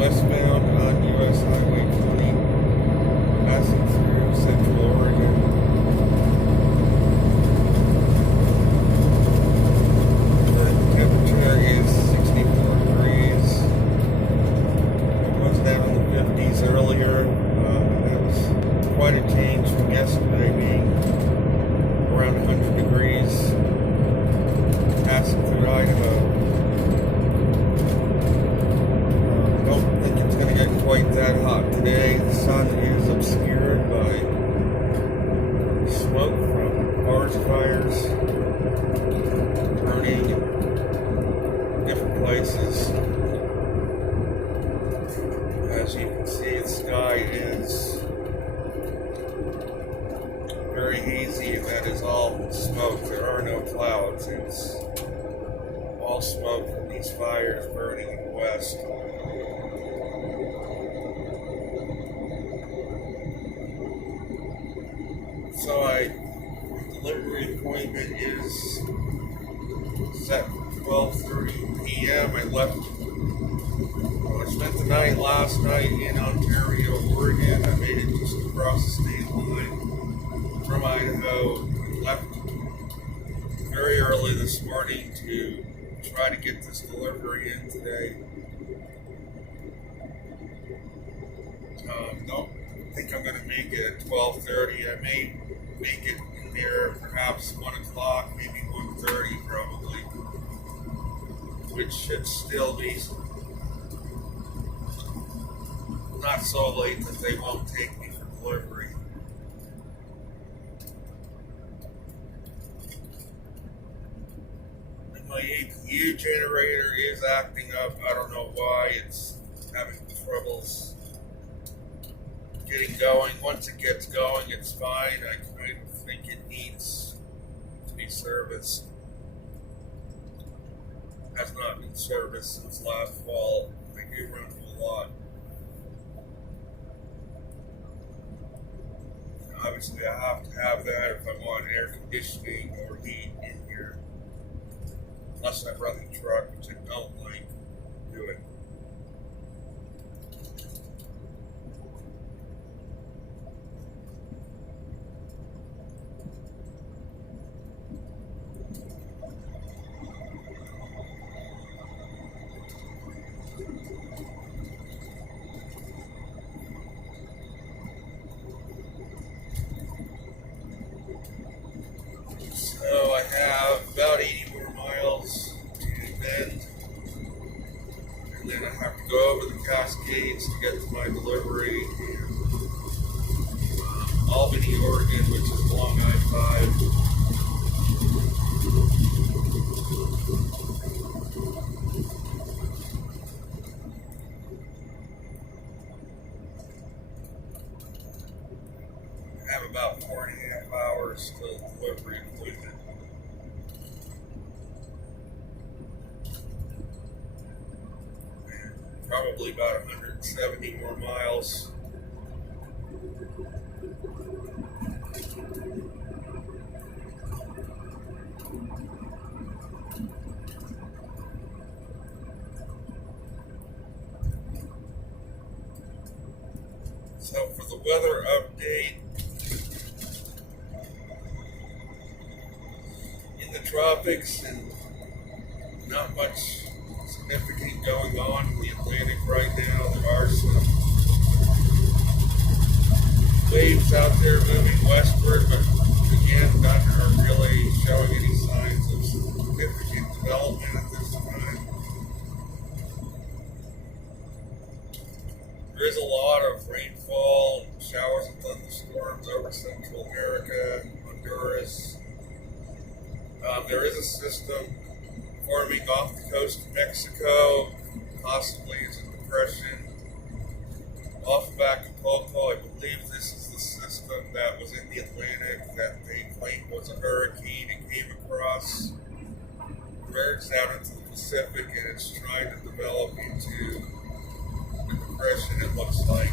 westbound on US Highway 20, passing through Central Oregon. The temperature is 64 degrees. It was down in the 50s earlier. That was quite a change from yesterday being around 100 degrees. Passing through Idaho. Don't think it's going to get quite that hot today. The sun is obscured by smoke from forest fires burning in different places. As you can see, the sky is very hazy, and that is all smoke. There are no clouds. It's all smoke from these fires burning in the west. So my delivery appointment is set for 12:30 p.m. I spent the night last night in Ontario, Oregon. I made it just across the state line from Idaho. I left very early this morning to try to get this delivery in today. Don't think I'm going to make it at 12:30. I may make it in there perhaps 1 o'clock, maybe 1:30 probably, which should still be not so late that they won't take me for delivery. And my APU generator is acting up. I don't know why. It's having troubles getting going. Once it gets going, it's fine. I kind of think it needs to be serviced. Has not been serviced since last fall. I do run a lot. Obviously, I have to have that if I want air conditioning or heat in here. Unless I run the truck, which I don't like doing. So I have about 80 more miles to Bend, and then I have to go over the Cascades to get to my delivery in Albany, Oregon, which is along I-5. I have about 4.5 hours till delivery appointment. Probably about 170 more miles. So for the weather update, in the tropics and not much significant going on in the Atlantic right now. There are some waves out there moving westward, but again, none are really showing any signs of significant development at this time. There is a lot of rainfall and showers and thunderstorms over Central America, Honduras. There is a system forming off the coast of Mexico, possibly as a depression off of Acapulco. I believe this is the system that was in the Atlantic that they claimed was a hurricane. It came across, merged out into the Pacific, and it's trying to develop into a depression, it looks like.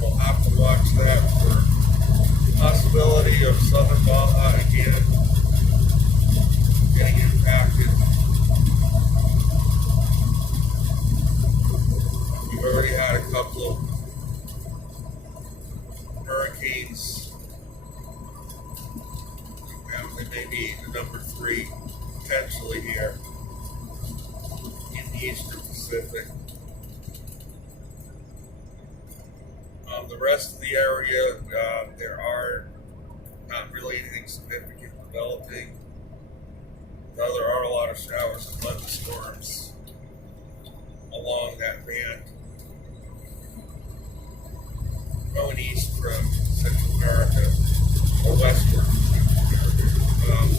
We'll have to watch that for the possibility of southern Baja again getting impacted. We've already had a couple of hurricanes. They may be the number 3 potentially here in the Eastern Pacific. The rest of the area, there are not really anything significant developing, though there are a lot of showers and thunderstorms along that band going east from Central America or westward from Central America.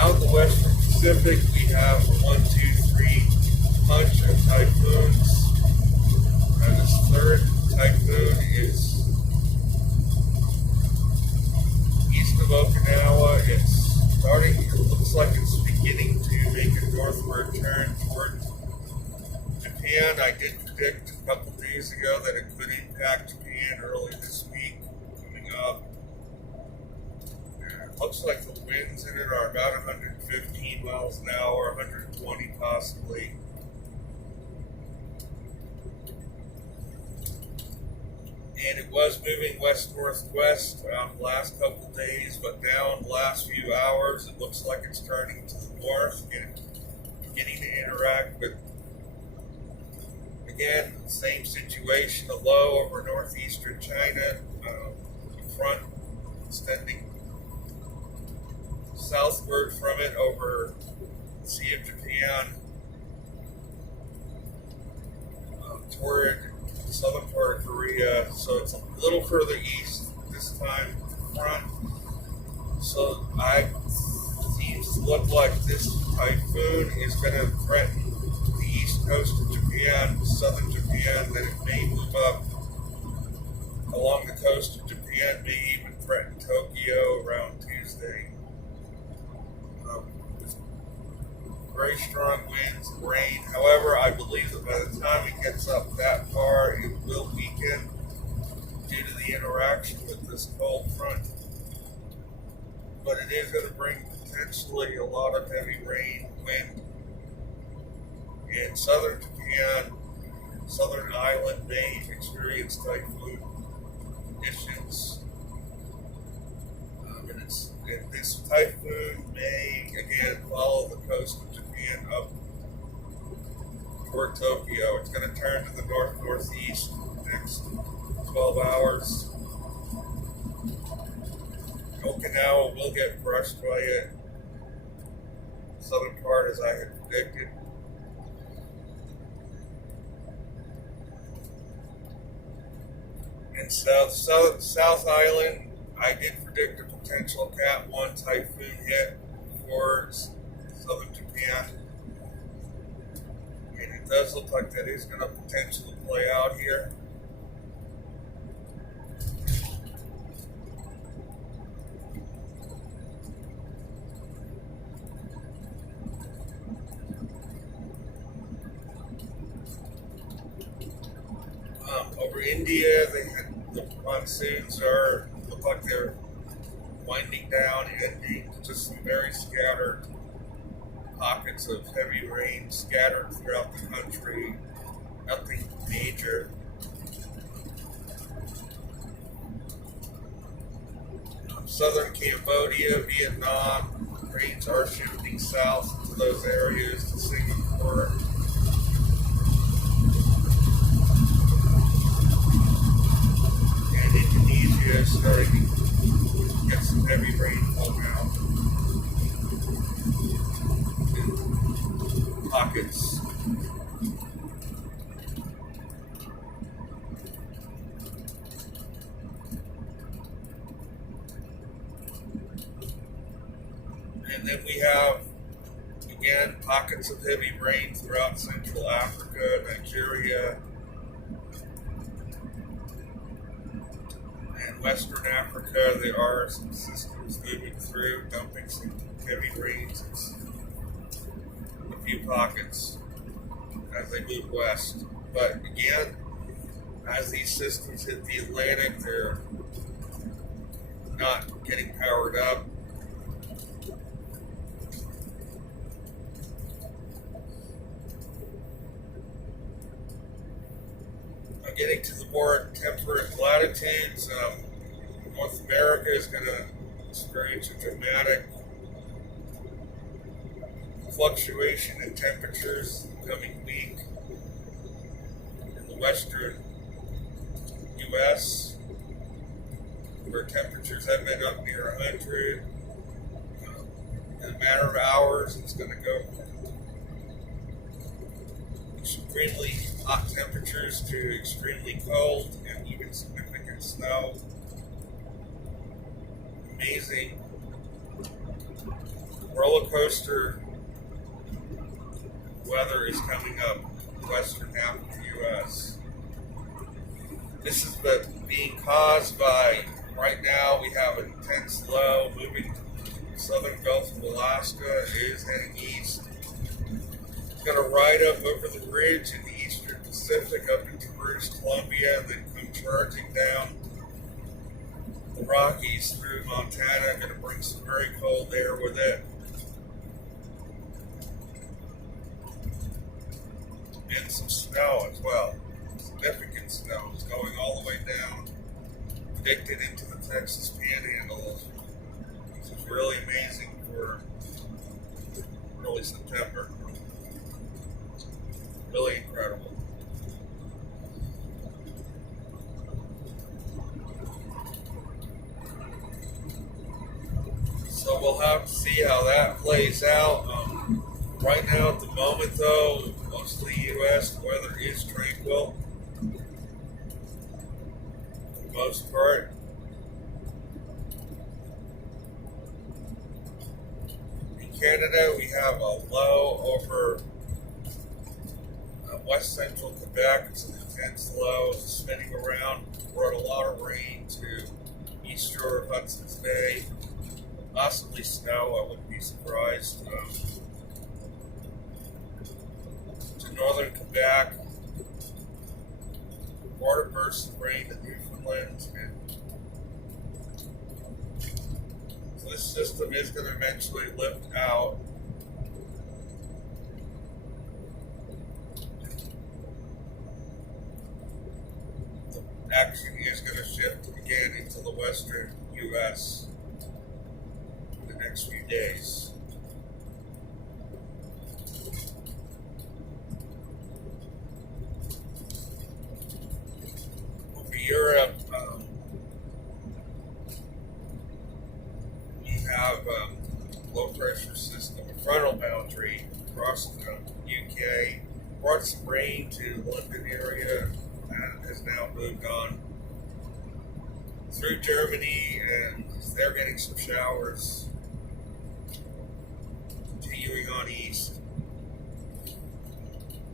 Out in the Western Pacific, we have a 1, 2, 3 punch of typhoons. And this third typhoon is east of Okinawa. It's starting, it looks like it's beginning to make a northward turn toward Japan. I did predict a couple days ago that it could impact Japan early this week coming up. It looks like the winds in it are about 115 miles an hour, 120 possibly. And it was moving west-northwest the last couple days, but now in the last few hours, it looks like it's turning to the north and beginning to interact with, again, same situation, a low over northeastern China, front extending southward from it over the Sea of Japan toward the southern part of Korea, so it's a little further east this time front. So it seems to look like this typhoon is going to threaten the east coast of Japan, southern Japan, then it may move up along the coast of Japan, may even threaten Tokyo around Tuesday. Very strong winds and rain. However, I believe that by the time it gets up that far, it will weaken due to the interaction with this cold front. But it is going to bring potentially a lot of heavy rain, wind in southern Japan. Southern island may experience typhoon conditions. And this typhoon may again follow the coast of Japan up toward Tokyo. It's going to turn to the north-northeast in the next 12 hours. Okinawa will get brushed by it. Southern part, as I had predicted. And South Island, I did predict a potential Cat 1 typhoon hit for southern Japan. And it does look like that is going to potentially play out here. Over India, the monsoons look like they're winding down, ending, just some very scattered pockets of heavy rain scattered throughout the country. Nothing major. Southern Cambodia, Vietnam, rains are shifting south to those areas, to Singapore. And Indonesia is starting to get some heavy rainfall now. In pockets. And then we have, again, pockets of heavy rain throughout Central Africa, Nigeria, and Western Africa. There are some systems moving through, dumping some heavy rains in a few pockets as they move west. But again, as these systems hit the Atlantic, they're not getting powered up. Getting to the more temperate latitudes, North America is going to experience a dramatic fluctuation in temperatures the coming week. In the western U.S., where temperatures have been up near 100, in a matter of hours, it's going to go extremely hot temperatures to extremely cold and even significant snow. Amazing roller coaster weather is coming up in the western half of the U.S. This is being caused by, right now we have an intense low moving to the southern Gulf of Alaska. It is heading east. It's going to ride up over the bridge in the eastern Pacific up into British Columbia and then come charging down the Rockies through Montana. Going to bring some very cold air with it. And some snow as well. Significant snow is going all the way down, predicted into the Texas Panhandle. This is really amazing for early September. Really incredible. So we'll have to see how that plays out. Right now, at the moment, though, most of the U.S. the weather is tranquil. For the most part. In Canada, we have a low over west central Quebec. It's an intense low, spinning around. Brought a lot of rain to east shore of Hudson's Bay. Possibly snow, I wouldn't be surprised. To northern Quebec, water bursts of rain to Newfoundland. So this system is going to eventually lift out. The action is going to shift again into the western U.S. in the next few days. Europe, we have low pressure system, a frontal boundary across the UK, brought some rain to the London area and has now moved on through Germany, and they're getting some showers continuing on east.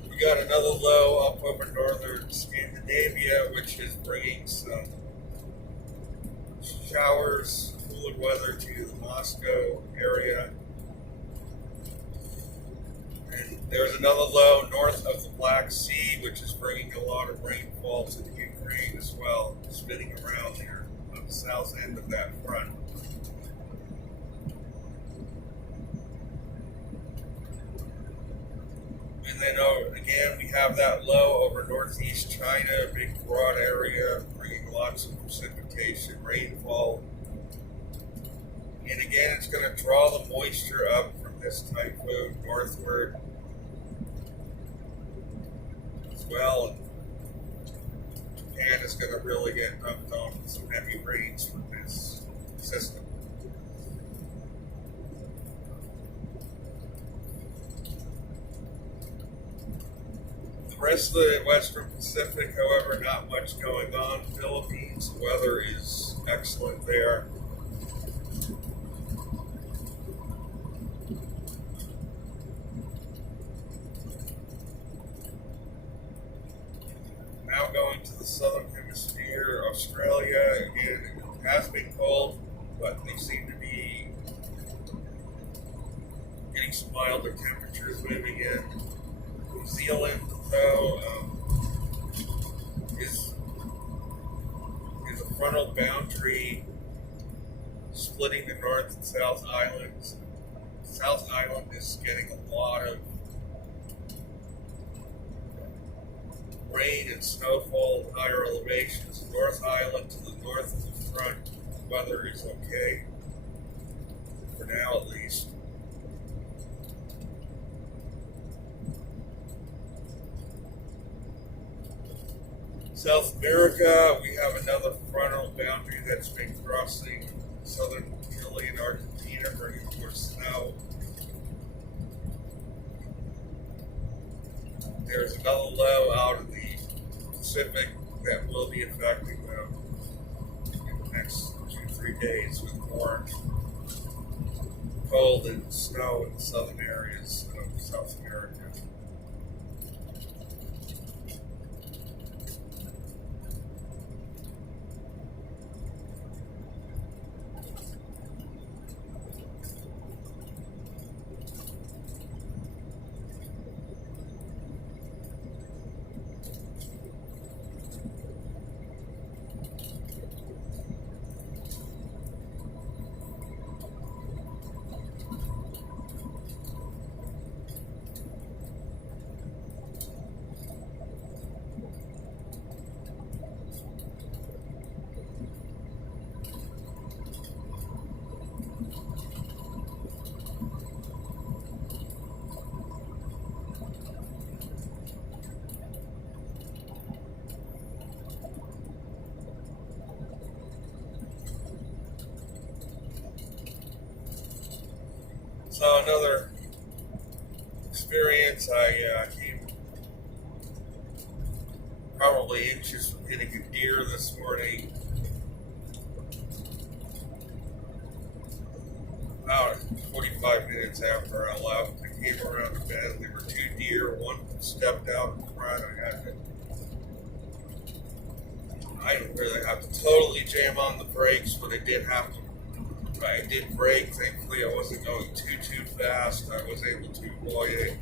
We got another low up over northern Scandinavia, which is bringing some showers, cooler weather to the Moscow area. And there's another low north of the Black Sea, which is bringing a lot of rainfall to the Ukraine as well, spinning around there on the south end of that front. And then again, we have that low over northeast China, a big broad area, bringing lots of precipitation, rainfall. And again, it's going to draw the moisture up from this typhoon northward as well. And Japan is going to really get dumped on with some heavy rains from this system. The rest of the Western Pacific, however, not much going on. Philippines, the weather is excellent there. Now going to the southern hemisphere, Australia, again, it has been cold, but they seem to be getting some milder temperatures moving in. New Zealand, though, is a frontal boundary splitting the North and South Islands. South Island is getting a lot of rain and snowfall at higher elevations. North Island to the north of the front, weather is okay, for now at least. South America, we have another frontal boundary that's been crossing southern Chile and Argentina, bringing more snow. There's another low out in the Pacific that will be affecting them in the next 2-3 days with more cold and snow in the southern areas of South America. So another experience, I came probably inches from hitting a deer this morning. About 45 minutes after I left, I came around the bend. There were 2 deer. One stepped out in front. I didn't really have to totally jam on the brakes, but I did brake. Thankfully, I wasn't going too fast. I was able to avoid it,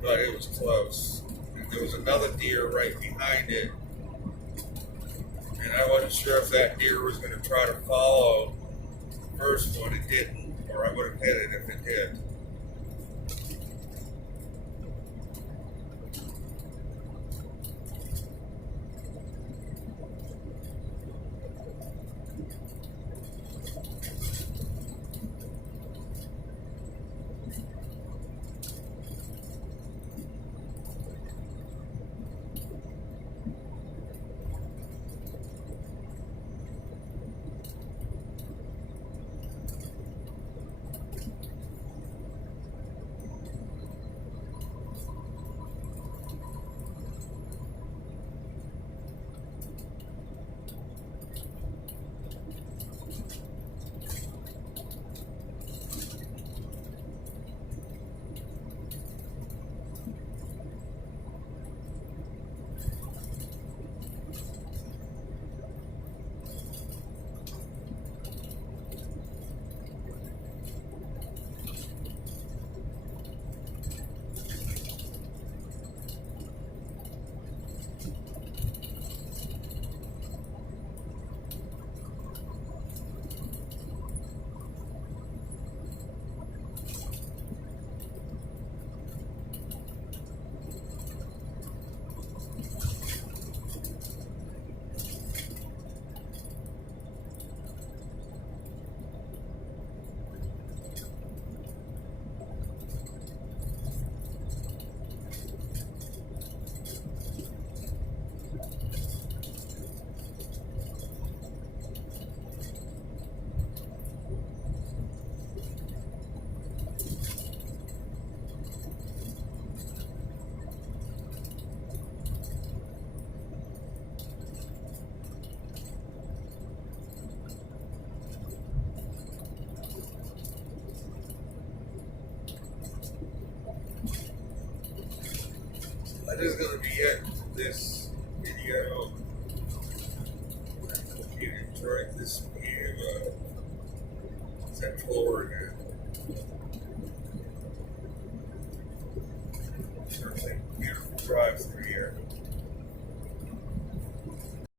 but it was close. And there was another deer right behind it, and I wasn't sure if that deer was going to try to follow the first one. It didn't, or I would have hit it if it did. That is going to be it for this video. I hope you enjoyed this view of Central Oregon. Certainly a beautiful drive through here.